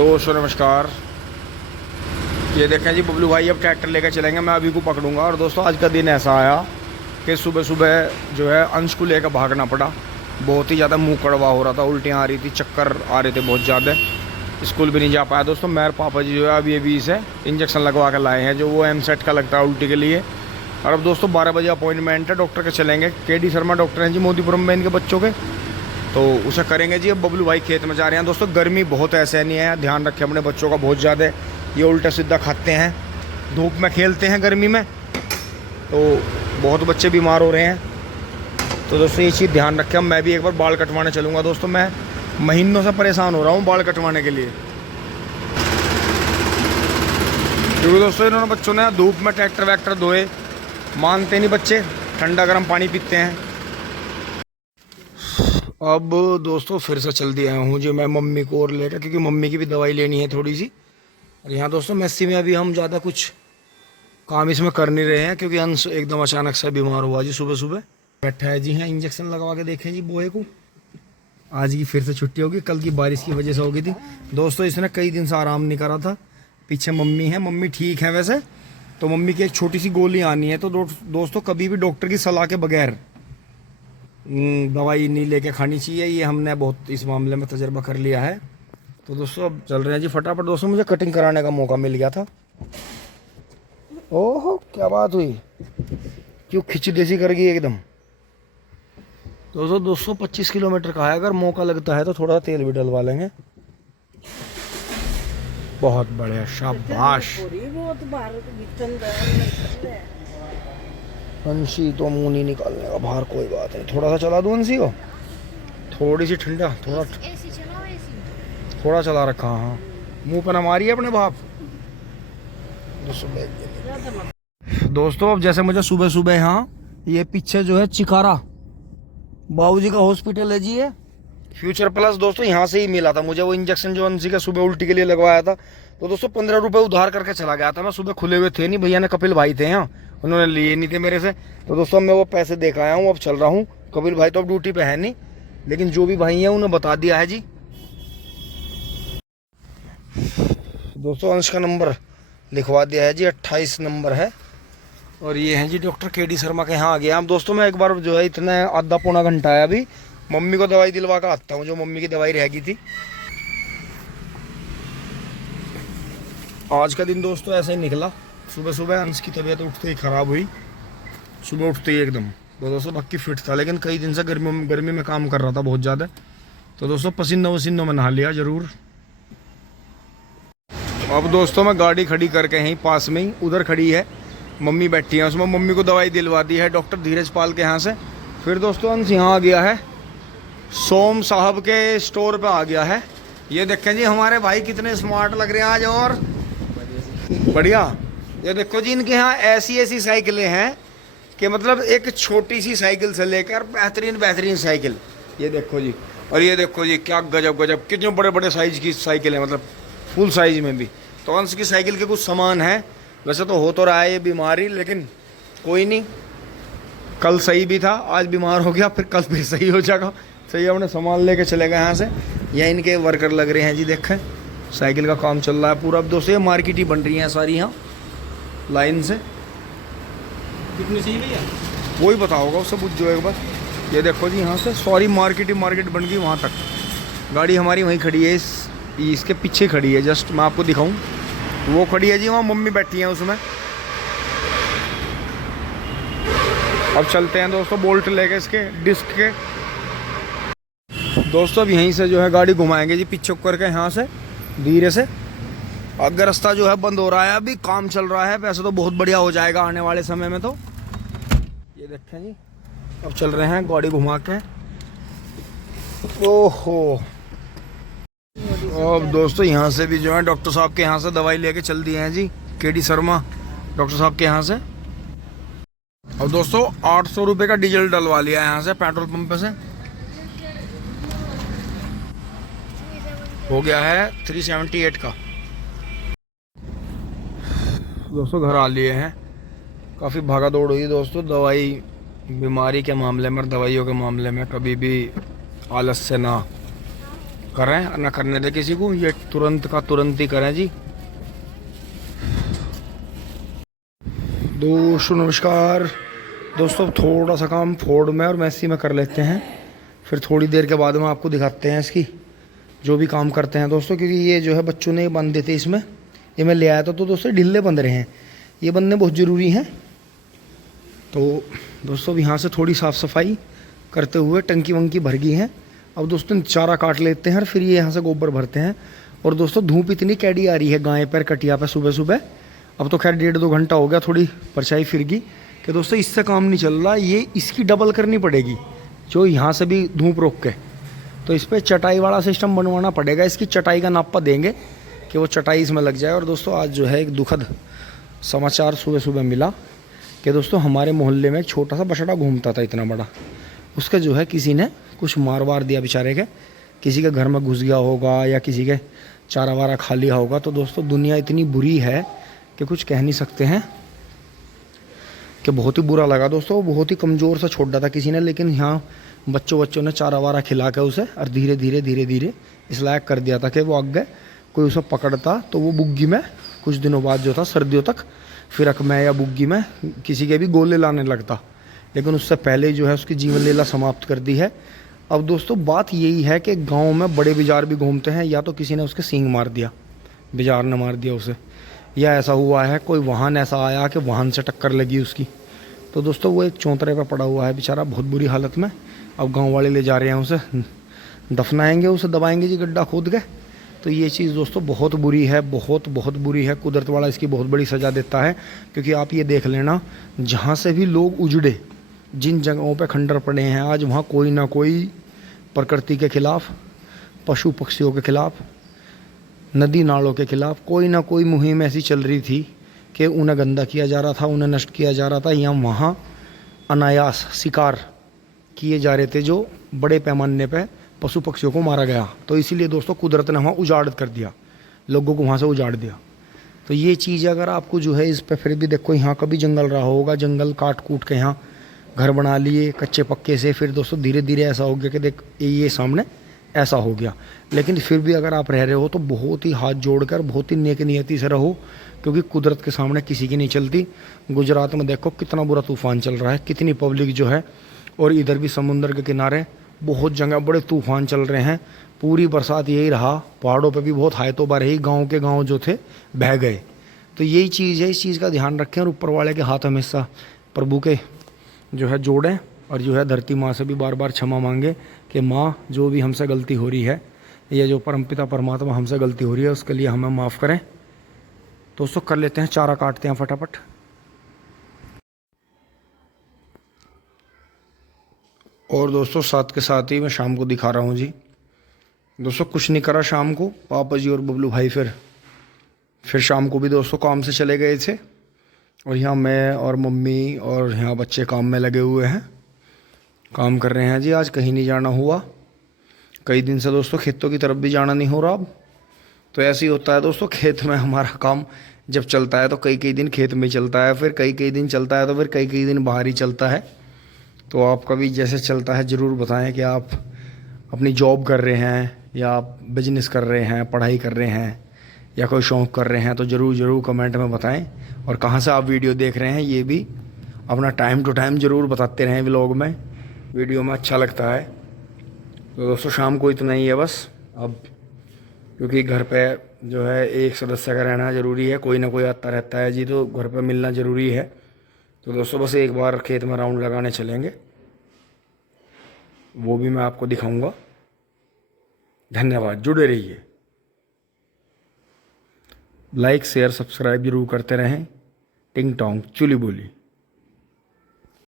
दोस्तों नमस्कार। ये देखें जी बबलू भाई अब ट्रैक्टर लेकर चलेंगे, मैं अभी को पकड़ूंगा। और दोस्तों आज का दिन ऐसा आया कि सुबह सुबह जो है अंश को लेकर भागना पड़ा। बहुत ही ज़्यादा मुंह कड़वा हो रहा था, उल्टियाँ आ रही थी, चक्कर आ रहे थे बहुत ज़्यादा। स्कूल भी नहीं जा पाया दोस्तों। मेरे पापा जी जो है अभी अभी इसे इंजेक्शन लगवा कर लाए हैं, जो वो एमसेट का लगता है उल्टी के लिए। और अब दोस्तों 12 बजे अपॉइंटमेंट है, डॉक्टर के चलेंगे। KD शर्मा डॉक्टर हैं जी मोदीपुरम में इनके बच्चों के, तो उसे करेंगे जी। अब बबलू भाई खेत में जा रहे हैं दोस्तों। गर्मी बहुत ऐसे नहीं है, ध्यान रखें अपने बच्चों का बहुत ज़्यादा। ये उल्टा सीधा खाते हैं, धूप में खेलते हैं गर्मी में, तो बहुत बच्चे बीमार हो रहे हैं। तो दोस्तों ये चीज़ ध्यान रखें। मैं भी एक बार बाल कटवाने चलूँगा दोस्तों। मैं महीनों से परेशान हो रहा हूँ बाल कटवाने के लिए, क्योंकि दोस्तों इन्होंने बच्चों ने धूप में ट्रैक्टर वैक्टर धोए, मानते नहीं बच्चे, ठंडा गर्म पानी पीते हैं। अब दोस्तों फिर से चल दिया हूँ जो मैं मम्मी को और लेकर, क्योंकि मम्मी की भी दवाई लेनी है थोड़ी सी। और यहाँ दोस्तों मेसी में अभी हम ज़्यादा कुछ काम इसमें कर नहीं रहे हैं, क्योंकि अंश एकदम अचानक से बीमार हुआ जी सुबह सुबह। बैठा है जी, हाँ इंजेक्शन लगवा के देखें जी बोए को। आज की फिर से छुट्टी होगी, कल की बारिश की वजह से हो गई थी दोस्तों। इसने कई दिन से आराम नहीं करा था। पीछे मम्मी है, मम्मी ठीक है वैसे तो। मम्मी की एक छोटी सी गोली आनी है, तो दोस्तों कभी भी डॉक्टर की सलाह के बगैर दवाई नहीं लेके खानी चाहिए। ये हमने बहुत इस मामले में तजर्बा कर लिया है। तो दोस्तों अब चल रहे हैं जी फटाफट। दोस्तों मुझे कटिंग कराने का मौका मिल गया था। ओहो क्या बात हुई, क्यों खिंची देसी कर गई एकदम। दोस्तों 225 किलोमीटर का है, अगर मौका लगता है तो थोड़ा तेल भी डलवा लेंगे। बहुत बढ़िया, शाबाश। अंशी तो मुंह नहीं निकालने का बाहर, कोई बात नहीं। थोड़ा सा चला दूं अंशी को, थोड़ी सी ठंडा, थोड़ा चला रखा। हाँ मुंह पर ना मारिए अपने बाप। दोस्तों अब जैसे मुझे सुबह सुबह यहाँ ये पीछे जो है चिकारा बाबूजी का हॉस्पिटल है जी, ये फ्यूचर प्लस दोस्तों यहाँ से ही मिला था मुझे वो इंजेक्शन जो अंशी का सुबह उल्टी के लिए लगवाया था। तो दोस्तों 15 रुपये उधार करके चला गया था मैं। सुबह खुले हुए थे नहीं, भैया ने, कपिल भाई थे यहाँ, उन्होंने लिए नहीं थे मेरे से। तो दोस्तों मैं वो पैसे दे के आया हूँ, अब चल रहा हूँ। कपिल भाई तो अब ड्यूटी पे है नहीं, लेकिन जो भी भाई हैं उन्हें बता दिया है जी। दोस्तों अंश का नंबर लिखवा दिया है जी, 28 नंबर है। और ये हैं जी डॉक्टर KD शर्मा के यहाँ आ गया हम दोस्तों। मैं एक बार जो है इतना आधा पौना घंटा है अभी, मम्मी को दवाई दिलवा कर आता हूँ, जो मम्मी की दवाई रह गई थी। आज का दिन दोस्तों ऐसे ही निकला। सुबह सुबह अंश की तबीयत उठते ही ख़राब हुई, सुबह उठते ही एकदम। तो दोस्तों बाकी फिट था, लेकिन कई दिन से गर्मी में काम कर रहा था बहुत ज़्यादा। तो दोस्तों पसीनों वसीनों में नहा लिया ज़रूर। अब दोस्तों मैं गाड़ी खड़ी करके यहीं पास में ही, उधर खड़ी है मम्मी बैठी है उसमें, मम्मी को दवाई दिलवा दी है डॉक्टर धीरज पाल के यहाँ से। फिर दोस्तों अंश यहाँ आ गया है, सोम साहब के स्टोर पे आ गया है। ये देखें जी हमारे भाई कितने स्मार्ट लग रहे हैं आज, और बढ़िया। ये देखो जी इनके यहाँ ऐसी ऐसी साइकिलें हैं कि मतलब एक छोटी सी साइकिल से लेकर बेहतरीन बेहतरीन साइकिल। ये देखो जी, और ये देखो जी क्या गजब गजब, कितने बड़े बड़े साइज की साइकिल है, मतलब फुल साइज में भी। तो अंश की साइकिल के कुछ सामान है। वैसे तो हो तो रहा है ये बीमारी, लेकिन कोई नहीं, कल सही भी था, आज बीमार हो गया, फिर कल फिर सही हो जाएगा। सही अपने सामान लेके चले गए यहाँ से। यह इनके वर्कर लग रहे हैं जी, देखें साइकिल का काम चल रहा है पूरा। अब दोस्तों ये मार्केट ही बन रही है सारी यहाँ लाइन से। कितनी चाहिए भैया? वही बताओगा उससे पूछ जो एक बार। ये देखो जी यहाँ से सॉरी मार्केट ही मार्केट बन गई वहाँ तक। गाड़ी हमारी वहीं खड़ी है, इसके पीछे खड़ी है, जस्ट मैं आपको दिखाऊं, वो खड़ी है जी वहाँ, मम्मी बैठी है उसमें। अब चलते हैं दोस्तों बोल्ट लेके इसके डिस्क के। दोस्तों अब यहीं से जो है गाड़ी घुमाएंगे जी पीछे करके यहाँ से धीरे से। अगर रास्ता जो है बंद हो रहा है, अभी काम चल रहा है, वैसे तो बहुत बढ़िया हो जाएगा आने वाले समय में। तो ये देखें जी अब चल रहे हैं गाड़ी घुमा के। ओहो अब दोस्तों यहाँ से भी जो है डॉक्टर साहब के यहाँ से दवाई लेके चल दिए हैं जी, KD शर्मा डॉक्टर साहब के यहाँ से। अब दोस्तों 800 रुपये का डीजल डलवा लिया यहाँ से पेट्रोल पंप से, हो गया है 378 का। दोस्तों घर आ लिए हैं, काफ़ी भागा दौड़ हुई दोस्तों। दवाई बीमारी के मामले में, दवाइयों के मामले में कभी भी आलस से ना करें ना करने दे किसी को, ये तुरंत का तुरंत ही करें जी। दोस्तों नमस्कार दोस्तों, थोड़ा सा काम फोर्ड में और मैसी में कर लेते हैं, फिर थोड़ी देर के बाद में आपको दिखाते हैं इसकी जो भी काम करते हैं दोस्तों। क्योंकि ये जो है बच्चों ने बंद देते इसमें, ये मैं ले आया था तो दोस्तों ढीले बंद रहे हैं, ये बंदने बहुत ज़रूरी हैं। तो दोस्तों यहाँ से थोड़ी साफ़ सफाई करते हुए टंकी वंकी भर गई हैं। अब दोस्तों चारा काट लेते हैं और फिर ये यहाँ से गोबर भरते हैं। और दोस्तों धूप इतनी कैडी आ रही है गाय पर कटिया पर सुबह सुबह, अब तो खैर 1.5-2 घंटा हो गया, थोड़ी परछाई फिर गई कि दोस्तों इससे काम नहीं चल रहा, ये इसकी डबल करनी पड़ेगी जो यहाँ से भी धूप रोक के। तो इस पर चटाई वाला सिस्टम बनवाना पड़ेगा, इसकी चटाई का नापा देंगे कि वो चटाई इसमें लग जाए। और दोस्तों आज जो है एक दुखद समाचार सुबह सुबह मिला कि दोस्तों हमारे मोहल्ले में एक छोटा सा बछड़ा घूमता था इतना बड़ा, उसका जो है किसी ने कुछ मार वार दिया बेचारे के, किसी के घर में घुस गया होगा या किसी के चारा वारा खा लिया होगा। तो दोस्तों दुनिया इतनी बुरी है कि कुछ कह नहीं सकते हैं, कि बहुत ही बुरा लगा दोस्तों। बहुत ही कमज़ोर सा छोड़ा था किसी ने, लेकिन यहाँ बच्चों ने चारा वारा खिला के उसे और धीरे धीरे इस लायक कर दिया था कि वो आगे कोई उसे पकड़ता तो वो बुग्गी में कुछ दिनों बाद जो था सर्दियों तक फिरक में या बुग्गी में किसी के भी गोले लाने लगता, लेकिन उससे पहले जो है उसकी जीवन लीला समाप्त कर दी है। अब दोस्तों बात यही है कि गांव में बड़े बिजार भी घूमते हैं, या तो किसी ने उसके सींग मार दिया, बिजार ने मार दिया उसे, या ऐसा हुआ है कोई वाहन ऐसा आया कि वाहन से टक्कर लगी उसकी। तो दोस्तों वो एक चौंतरे पे पड़ा हुआ है बेचारा बहुत बुरी हालत में। अब गांव वाले ले जा रहे हैं उसे, दफनाएंगे उसे, दबाएंगे जी गड्ढा खोद के। तो ये चीज़ दोस्तों बहुत बुरी है, बहुत बुरी है। कुदरत वाला इसकी बहुत बड़ी सज़ा देता है। क्योंकि आप ये देख लेना, जहाँ से भी लोग उजड़े, जिन जगहों पे खंडर पड़े हैं, आज वहाँ कोई ना कोई प्रकृति के खिलाफ, पशु पक्षियों के खिलाफ, नदी नालों के खिलाफ कोई ना कोई मुहिम ऐसी चल रही थी कि उन्हें गंदा किया जा रहा था, उन्हें नष्ट किया जा रहा था, या वहाँ अनायास शिकार किए जा रहे थे जो बड़े पैमाने पे पशु पक्षियों को मारा गया। तो इसीलिए दोस्तों कुदरत ने वहाँ उजाड़ कर दिया, लोगों को वहाँ से उजाड़ दिया। तो ये चीज़ अगर आपको जो है इस पर फिर भी देखो, यहाँ कभी जंगल रहा होगा, जंगल काट कूट के यहाँ घर बना लिए कच्चे पक्के से, फिर दोस्तों धीरे ऐसा हो गया कि देख ये सामने ऐसा हो गया। लेकिन फिर भी अगर आप रह रहे हो तो बहुत ही हाथ जोड़कर बहुत ही नेक नियति से रहो, क्योंकि कुदरत के सामने किसी की नहीं चलती। गुजरात में देखो कितना बुरा तूफान चल रहा है, कितनी पब्लिक जो है, और इधर भी समुंदर के किनारे बहुत जगह बड़े तूफान चल रहे हैं। पूरी बरसात यही रहा, पहाड़ों पे भी बहुत हायतोबा रही, गांव के गांव जो थे बह गए। तो यही चीज़ है, इस चीज़ का ध्यान रखें और ऊपर वाले के हाथ हमेशा प्रभु के जो है जोड़ें, और जो है धरती माँ से भी बार बार क्षमा मांगे कि माँ जो भी हमसे गलती हो रही है, या जो परमपिता परमात्मा हमसे गलती हो रही है उसके लिए हमें माफ़ करें। दोस्तों कर लेते हैं, चारा काटते हैं फटाफट। और दोस्तों साथ के साथ ही मैं शाम को दिखा रहा हूँ जी। दोस्तों कुछ नहीं करा शाम को, पापा जी और बबलू भाई फिर शाम को भी दोस्तों काम से चले गए थे, और यहाँ मैं और मम्मी और यहाँ बच्चे काम में लगे हुए हैं, काम कर रहे हैं जी। आज कहीं नहीं जाना हुआ, कई दिन से दोस्तों खेतों की तरफ भी जाना नहीं हो रहा। अब तो ऐसे ही होता है दोस्तों, खेत में हमारा काम जब चलता है तो कई दिन खेत में चलता है, फिर कई दिन चलता है तो फिर कई दिन बाहर ही चलता है। तो आपका भी जैसे चलता है ज़रूर बताएं कि आप अपनी जॉब कर रहे हैं, या आप बिजनेस कर रहे हैं, पढ़ाई कर रहे हैं, या कोई शौक़ कर रहे हैं, तो ज़रूर कमेंट में बताएं। और कहाँ से आप वीडियो देख रहे हैं ये भी अपना टाइम टू टाइम ज़रूर बताते रहें व्लॉग में, वीडियो में अच्छा लगता है। तो दोस्तों शाम को इतना ही है बस अब, क्योंकि घर पे जो है एक सदस्य का रहना ज़रूरी है, कोई ना कोई आता रहता है जी, तो घर पे मिलना ज़रूरी है। तो दोस्तों बस एक बार खेत में राउंड लगाने चलेंगे, वो भी मैं आपको दिखाऊंगा। धन्यवाद, जुड़े रहिए, लाइक शेयर सब्सक्राइब जरूर करते रहें। टिंग टोंग चुली बोली।